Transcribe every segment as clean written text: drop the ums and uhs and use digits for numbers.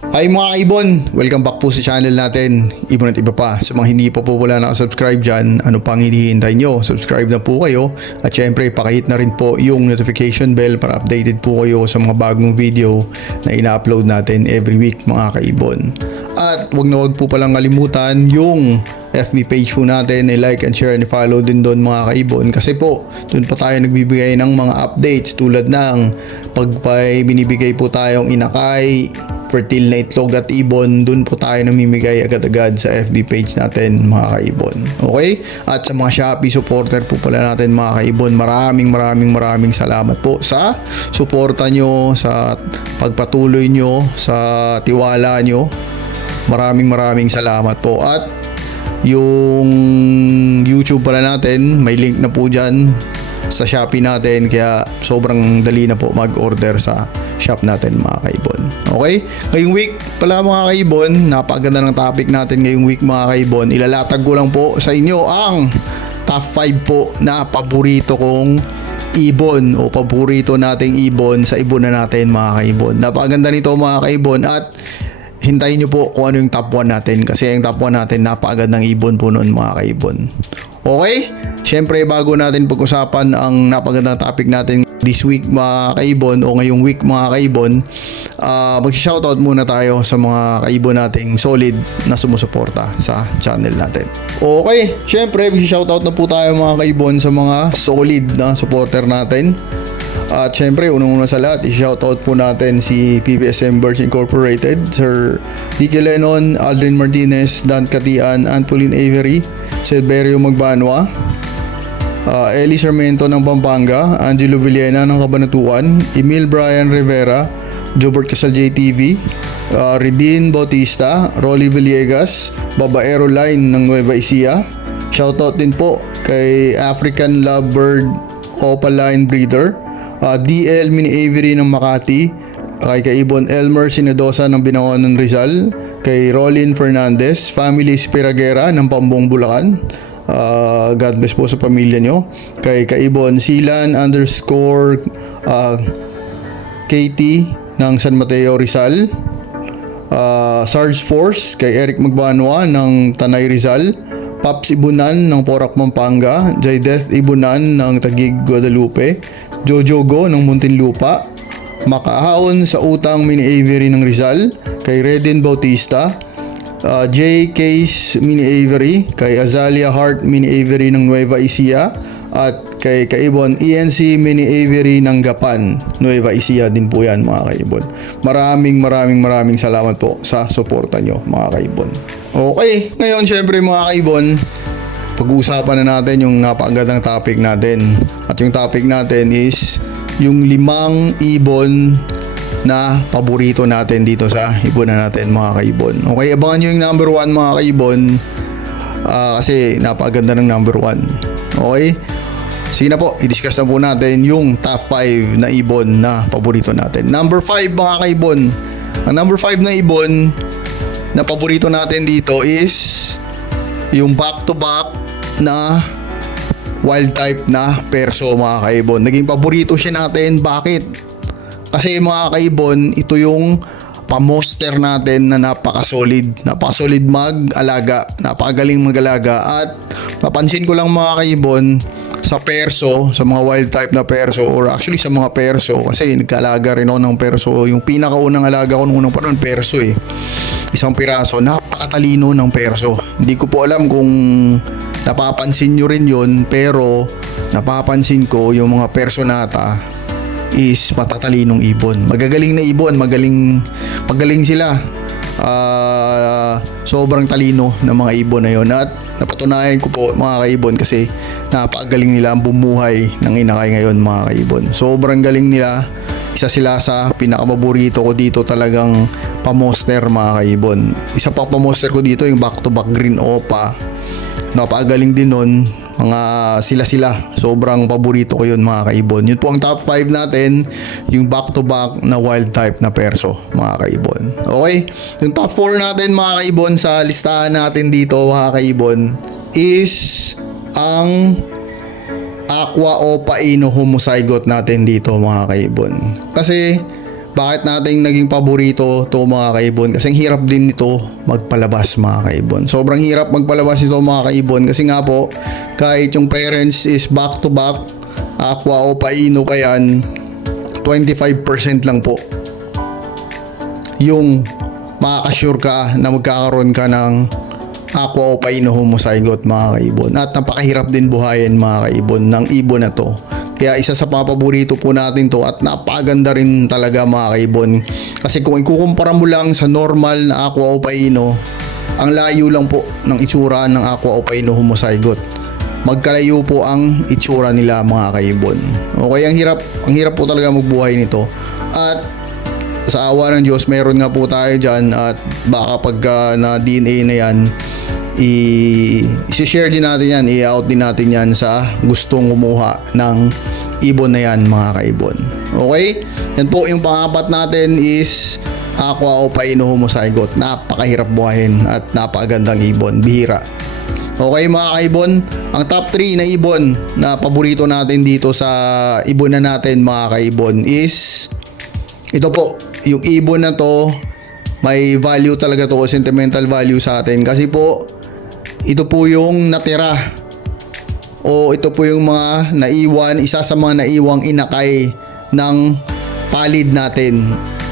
Hi mga kaibon! Welcome back po sa channel natin, Ibon at Iba pa. Sa mga hindi pa po wala nakasubscribe dyan, ano pang hinihintay nyo? Subscribe na po kayo at syempre pakihit na rin po yung notification bell para updated po kayo sa mga bagong video na ina-upload natin every week mga kaibon. At wag na wag po palang kalimutan yung FB page po natin, like and share and follow din doon mga kaibon, kasi po doon pa tayo nagbibigay ng mga updates tulad ng binibigay po tayong inakay, fertile na itlog at ibon. Doon po tayo namimigay agad-agad sa FB page natin mga kaibon. Okay? At sa mga Shopee supporter po pala natin mga kaibon, maraming salamat po sa suporta nyo, sa pagpatuloy nyo, sa tiwala nyo. Maraming salamat po. At yung YouTube pala natin, may link na po dyan sa Shopee natin, kaya sobrang dali na po mag-order sa shop natin mga kaibon. Okay? Ngayong week pala mga kaibon, napakaganda ng topic natin ngayong week mga kaibon. Ilalatag ko lang po sa inyo ang top 5 po na paborito kong ibon o paborito nating ibon sa ibon na natin mga kaibon. Napakaganda nito mga kaibon at hintayin nyo po kung ano yung top 1 natin, kasi yung top 1 natin napakagandang ibon po noon mga kaibon. Okay? Syempre bago natin pag-usapan ang napagandang topic natin this week mga kaibon o ngayong week mga kaibon, mag-shoutout muna tayo sa mga kaibon nating solid na sumusuporta sa channel natin. Okay, syempre mag-shoutout na po tayo mga kaibon sa mga solid na supporter natin. At syempre, unang-una sa lahat, i-shoutout po natin si PBSM Birds Incorporated, Sir Ricky Lennon, Aldrin Martinez, Dan Catian, Antolin Avery, Silverio Magbanwa, Eli Sarmiento ng Pampanga, Angelo Villena ng Cabanatuan, Emil Brian Rivera, Jobert Casal JTV, Redin Bautista, Rolly Villegas, Babaero Line ng Nueva Ecija. Shoutout din po kay African Lovebird Opaline Breeder, DL Mini Avery ng Makati, kay Kaibon Elmer Sinadosa ng Binangonan Rizal, kay Rolin Fernandez, Family Spiragera ng Pambong Bulacan. God bless po sa pamilya nyo. Kay Kaibon Silan _ Katie ng San Mateo Rizal, Sarge Force kay Eric Magbanwa ng Tanay Rizal, Paps Ibunan ng Porac Pampanga, Jaydeth Ibunan ng Taguig Guadalupe, Jojo Go ng Muntinlupa, Makahaon sa Utang Mini Avery ng Rizal, kay Redin Bautista, J. Case Mini Avery, kay Azalia Hart Mini Avery ng Nueva Ecija, at kay Kaibon ENC Mini Avery ng Gapan, Nueva Ecija din po yan mga kaibon. Maraming salamat po sa suporta nyo mga kaibon. Okay, ngayon syempre mga kaibon, pag-uusapan na natin yung napakagandang topic natin. At yung topic natin is yung 5 ibon na paborito natin dito sa ibonan natin mga kaibon. Okay, abangan nyo yung number 1 mga kaibon, kasi napakaganda ng number 1. Okay? Sige na po, i-discuss na po natin yung top 5 na ibon na paborito natin. Number 5 mga kaibon. Ang number 5 na ibon na paborito natin dito is yung back-to-back na wild type na perso mga kaibon. Naging paborito siya natin. Bakit? Kasi mga kaibon, ito yung pamoster natin na napaka-solid mag-alaga, napakagaling mag-alaga. At napansin ko lang mga kaibon, sa perso, sa mga wild type na perso, or actually sa mga perso, kasi nagkaalaga rin ako ng perso. Yung pinakaunang alaga ko nung unang panahon, perso eh. Isang piraso, napakatalino ng perso. Hindi ko po alam kung napapansin nyo rin yun, pero napapansin ko yung mga personata is matatalinong ibon. Magagaling na ibon, magaling sila. Sobrang talino ng mga ibon na yun. At napatunayan ko po mga kaibon, kasi napakagaling nila ang bumuhay ng inakay ngayon mga kaibon. Sobrang galing nila. Isa sila sa pinakapaborito ko dito, talagang pamoster mga kaibon. Isa pang pamoster ko dito yung back-to-back Green Opa. Napakagaling din nun. Mga sila sobrang paborito ko yun mga kaibon. Yun po ang top 5 natin, yung back-to-back na wild type na perso mga kaibon. Okay, yung top 4 natin mga kaibon sa listahan natin dito mga kaibon is ang Aqua Opa Ino homozygote natin dito mga kaibon. Kasi Bakit natin naging paborito to mga kaibon? Kasi ang hirap din nito magpalabas mga kaibon. Sobrang hirap magpalabas nito mga kaibon kasi nga po kahit yung parents is back to back, aqua o paino pa yan, 25% lang po yung makakasure ka na magkakaroon ka ng aqua o paino homozygote mga kaibon. At napakahirap din buhayin mga kaibon ng ibon na to. Kaya isa sa paborito po natin to at napakaganda rin talaga mga kaibon. Kasi kung ikukumpara mo lang sa normal na aqua o paino, ang layo lang po ng itsura ng aqua o paino homozygote. Magkalayo po ang itsura nila mga kaibon. Okay, ang hirap po talaga magbuhay nito. At sa awa ng Diyos, meron nga po tayo dyan at baka pagka na DNA na yan, i-share din natin yan, i-out din natin yan sa gustong kumuha ng ibon na yan mga kaibon. Okay? Yan po yung pang-apat natin is aqua o paino homozygote. Napakahirap buhayin at napakagandang ibon. Bihira. Okay mga kaibon, ang top 3 na ibon na paborito natin dito sa ibon na natin mga kaibon is ito po, yung ibon na to may value talaga to, sentimental value sa atin kasi po ito po yung natira o ito po yung mga naiwan, isa sa mga naiwang inakay ng palid natin.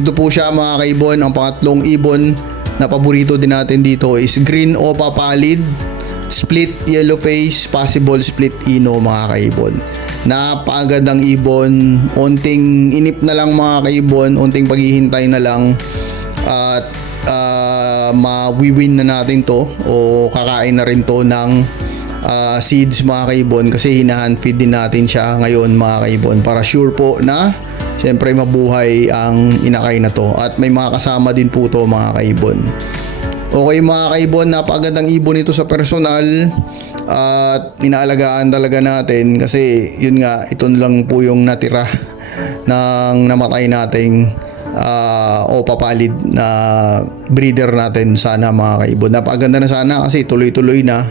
Ito po siya mga kaibon, ang pangatlong ibon na paborito din natin dito is green opa palid, split yellow face, possible split ino mga kaibon. Napakagandang ibon, onting inip na lang mga kaibon, onting paghihintay na lang at ma-win na natin to o kakain na rin to ng seeds mga kaibon kasi hinahan feed din natin siya ngayon mga kaibon para sure po na syempre mabuhay ang inakay na to at may mga kasama din po to mga kaibon. Okay mga kaibon, napakagandang ibon ito sa personal at inaalagaan talaga natin kasi yun nga, ito lang po yung natira ng namatay nating o papalid na breeder natin sana mga kaibon. Napakaganda na sana kasi tuloy-tuloy na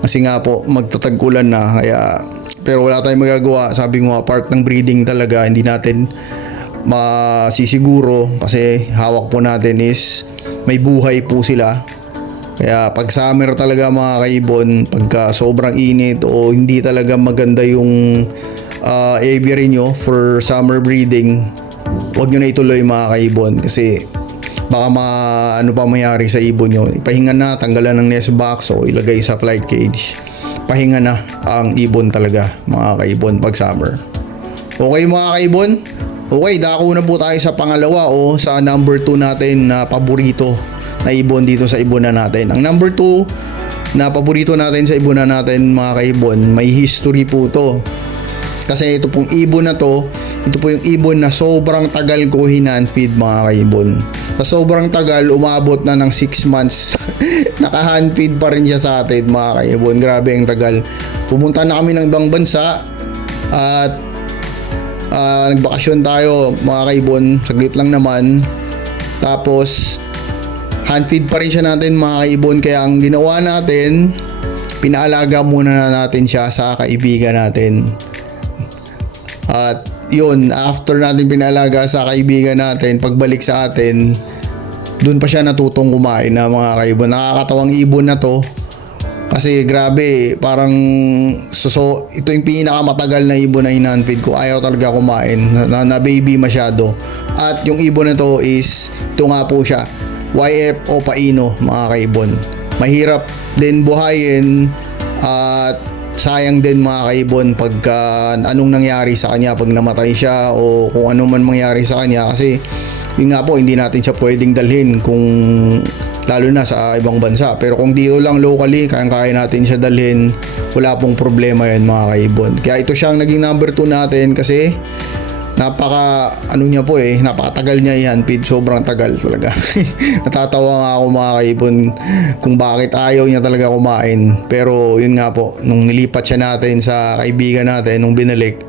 kasi nga po magtatag-ulan na kaya pero wala tayong magagawa. Sabi ko part ng breeding talaga hindi natin masisiguro kasi hawak po natin is may buhay po sila. Kaya pag summer talaga mga kaibon, pagka sobrang init o hindi talaga maganda yung aviary nyo for summer breeding, huwag nyo na ituloy mga kaibon kasi baka ano pa mangyari sa ibon nyo. Ipahinga na, tanggalan ng nest box o ilagay sa flight cage. Pahinga na ang ibon talaga mga kaibon pag summer. Okay mga kaibon? Okay, dako na po tayo sa pangalawa o sa number 2 natin na paborito na ibon dito sa ibonan natin. Ang number 2 na paborito natin sa ibonan natin mga kaibon, may history po to. Kasi ito pong ibon na to, ito po yung ibon na sobrang tagal ko hinand-feed mga kaibon. Sa sobrang tagal, umabot na ng 6 months. Naka-hand-feed pa rin siya sa atin mga kaibon. Grabe ang tagal. Pumunta na kami ng ibang bansa at nagbakasyon tayo mga kaibon. Saglit lang naman. Tapos hand-feed pa rin siya natin mga kaibon. Kaya ang ginawa natin, pinaalaga muna na natin siya sa kaibigan natin. At yun, after natin pinalaga sa kaibigan natin, pagbalik sa atin, dun pa siya natutong kumain na mga kaibon. Nakakatawang ibon na to. Kasi grabe, parang ito yung pinakamatagal na ibon na hinanfeed ko. Ayaw talaga kumain, na baby masyado. At yung ibon na to is, ito nga po siya, YF o paino mga kaibon. Mahirap din buhayin at sayang din mga kaibon pagka anong nangyari sa kanya pag namatay siya o kung ano man mangyari sa kanya kasi yun nga po hindi natin siya pwedeng dalhin kung lalo na sa ibang bansa pero kung dito lang locally kaya natin siya dalhin, wala pong problema yan mga kaibon. Kaya ito siyang naging number 2 natin kasi napakatagal niya i-handfeed, sobrang tagal talaga. Natatawa nga ako mga kaibon kung bakit ayaw niya talaga kumain. Pero yun nga po, nung nilipat siya natin sa kaibigan natin, nung binalik,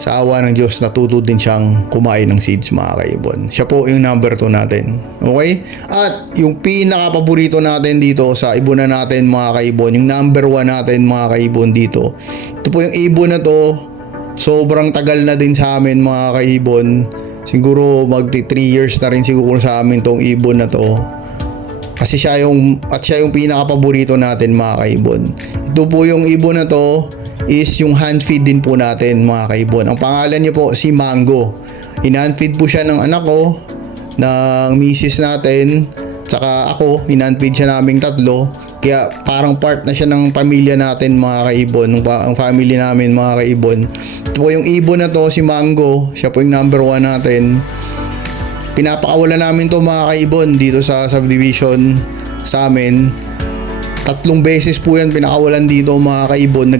sa awa ng Diyos, natuto din siyang kumain ng seeds mga kaibon. Siya po yung number 2 natin. Okay? At yung pinaka-paborito natin dito sa ibonan natin mga kaibon, yung number 1 natin mga kaibon dito, ito po yung ibon na to. Sobrang tagal na din sa amin mga kaibon. Siguro magti 3 years na rin siguro sa amin tong ibon na to. Kasi siya yung pinaka-paborito natin mga kaibon. Ito po yung ibon na to is yung hand feed din po natin mga kaibon. Ang pangalan niya po si Mango. In-hand feed po siya ng anak ko, ng misis natin, tsaka ako, in-hand feed siya naming tatlo. Kaya parang part na siya ng pamilya natin mga kaibon, ang family namin mga kaibon. Ito po yung ibon na to, si Mango, siya po yung number 1 natin. Pinapakawalan namin to mga kaibon dito sa subdivision sa amin. 3 beses po yan pinakawalan dito mga kaibon.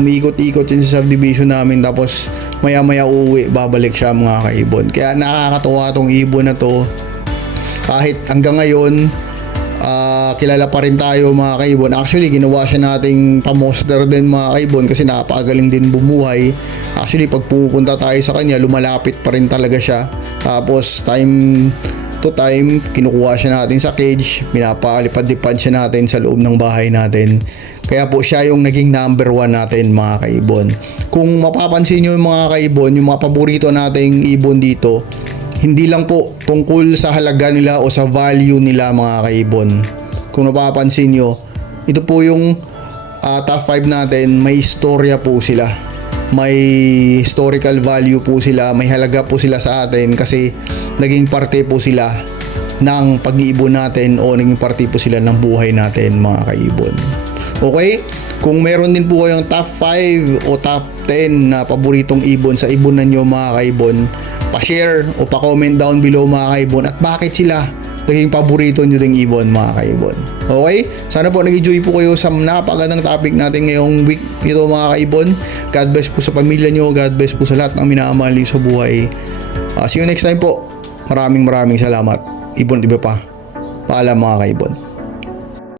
Umiikot-ikot yun sa subdivision namin, tapos maya-maya uuwi, babalik siya mga kaibon. Kaya nakakatuwa tong ibon na to. Kahit hanggang ngayon, kilala pa rin tayo mga kaibon. Actually, ginawa siya nating pamoster din mga kaibon kasi napakagaling din bumuhay. Actually, pag pupunta tayo sa kanya, lumalapit pa rin talaga siya. Tapos, time to time, kinukuha siya natin sa cage, pinapalipad-lipad siya natin sa loob ng bahay natin. Kaya po siya yung naging number 1 natin mga kaibon. Kung mapapansin nyo yung mga kaibon, yung mga paborito nating ibon dito, hindi lang po tungkol sa halaga nila o sa value nila mga kaibon. Kung napapansin nyo, ito po yung top 5 natin, may istorya po sila. May historical value po sila, may halaga po sila sa atin kasi naging parte po sila ng pag-iibon natin o naging parte po sila ng buhay natin mga kaibon. Okay? Kung meron din po kayong top 5 o top 10 na paboritong ibon sa ibonan nyo mga kaibon, pa-share o pa-comment down below mga kaibon at bakit sila naging paborito nyo ding ibon mga kaibon. Okay? Sana po nag-enjoy po kayo sa napakagandang topic natin ngayong week ito mga kaibon. God bless po sa pamilya nyo. God bless po sa lahat ng minamahal nyo sa buhay. See you next time po. Maraming salamat. Ibon iba pa. Paalam mga kaibon.